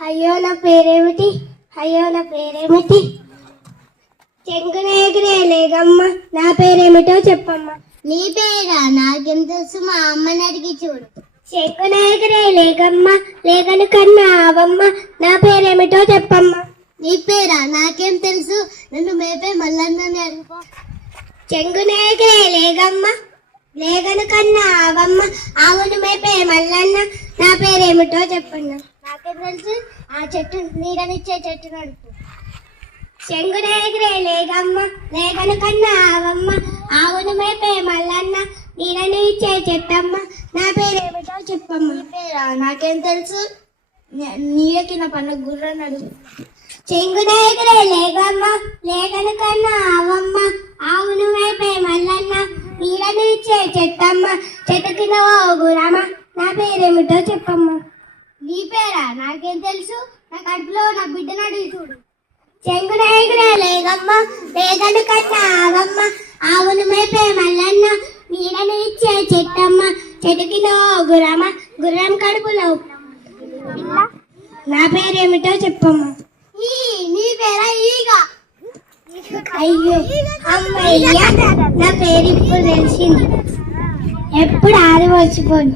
అయ్యో నా పేరేమిటి? అయ్యో నా పేరేమిటి? చెంగున ఎగిరే లేగమ్మ నా పేరేమిటో చెప్పమ్మా. నీ పేరా? నాకేం తెలుసు మా అమ్మని అడిగి చూడు. చెంగున ఎగిరే లేగమ్మ లేగను కన్నా అవమ్మ నా పేరేమిటో చెప్పమ్మా. నీ పేరా? నాకేం తెలుసు నన్ను మేపే మల్లన్నని అడుగుకో చెంగున ఎగిరే లేగమ్మ లేగను కన్నా అవమ్మ ఆవును మేపే మల్లన్న నా పేరేమిటో చెప్పన్నా నాకేం తెలుసు? ఆ చెట్టు నీడనిచ్చే చెట్టు నడుపు. చెంగు ఎగిరే లేగమ్మ లేగను కన్నా ఆవమ్మ ఆవును మేపే మల్లన్న నీడని ఇచ్చే చెట్టమ్మ. నా పేరేమిటో చెప్పమ్మా. పేరా? నాకేం తెలుసు? నీడకి నా పన్న గుర్రం నడుపు. చెంగు ఎగిరే లేగమ్మ లేగను కన్నా ఆవమ్మ ఆవును మేపే మల్లన్న నీడని ఇచ్చే చెట్టమ్మ. చెట్టు కింద ఓ గురమ్మ నా పేరేమిటో చెప్పమ్మా. నీ పేరా? నాకేం తెలుసు? నా కడుపులో నా బిడ్డను అడిగి చూడు. చెంగు నాయకుడే లేగమ్మ లేగను కన్నా ఆవమ్మ ఆవును మేపే మల్లన్న నీడని ఇచ్చే చెట్టమ్మ. చెట్టుకిలో గుర్రమ్మ గురమ్మ గుర్రం కడుపులో నా పేరేమిటో చెప్పమ్మ. ఈ నీ పేరా ఈగ? అయ్యో అమ్మయ్య నా పేరు ఇప్పుడు తెలిసింది. ఎప్పుడు ఆది వచ్చిపోను